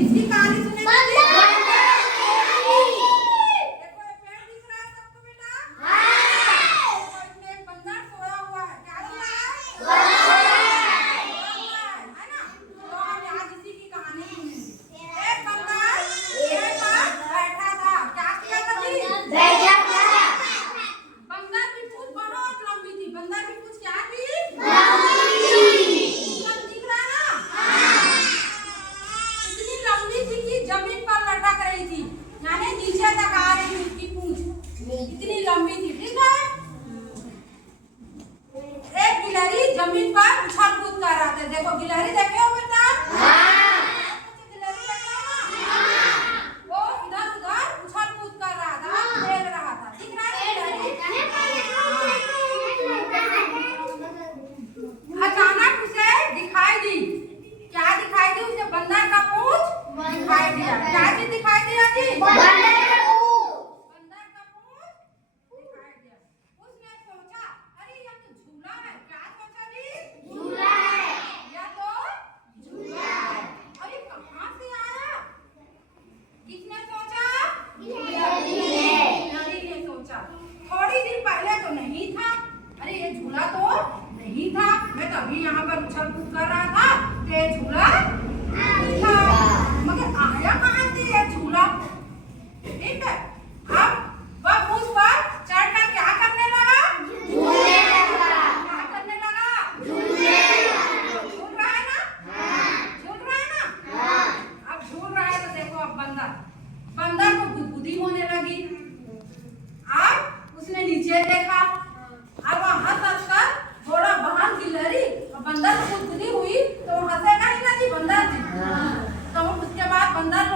इसकी कहानी सुनेंगे। जमीन पर लटक रही थी, यानी नीचे तक आ रही थी उसकी पूंछ, इतनी लंबी थी। ठीक है, एक गिलहरी जमीन पर उछल कूद कर रहा था। देखो गिलहरी देखे हो बेटा? गिलहरी देखे हो ना? वो इधर उधर उछल कूद कर रहा था, खेल रहा था। ठीक है, अचानक उसे दिखाई दी। क्या दिखाई दी उसे? बंदर का पूंछ दिखाई दिया। क्या चीज दिखाई दिया जी? बंदर का पूंछ दिखाई दिया। उसने सोचा, अरे यह तो झूला है। क्या सोचा जी? झूला है, यह तो झूला है। अरे कहाँ से आया? किसने सोचा? गिलहरी ने सोचा। थोड़ी देर पहले तो नहीं था। अरे ये झूला तो नहीं था, मैं तो अभी यहाँ पर उछल कूद कर रहा था, तो ये झूला था, मगर आया कहाँ से ये झूला? ठीक है, अब वह उस पर चढ़कर क्या करने लगा? झूलने लगा। क्या करने लगा? झूलने लगा। झूल रहा है ना? झूल रहा है ना? अब झूल रहा है तो देखो, अब बंदर को गुदगुदी होने लगी। अब उसने नीचे देखा, अब वह हंस कर थोड़ा बहान गिलहरी बंदर को गुदगुदी हुई तो हंसेगा ही ना जी बंदर जी। तो उसके बाद बंदर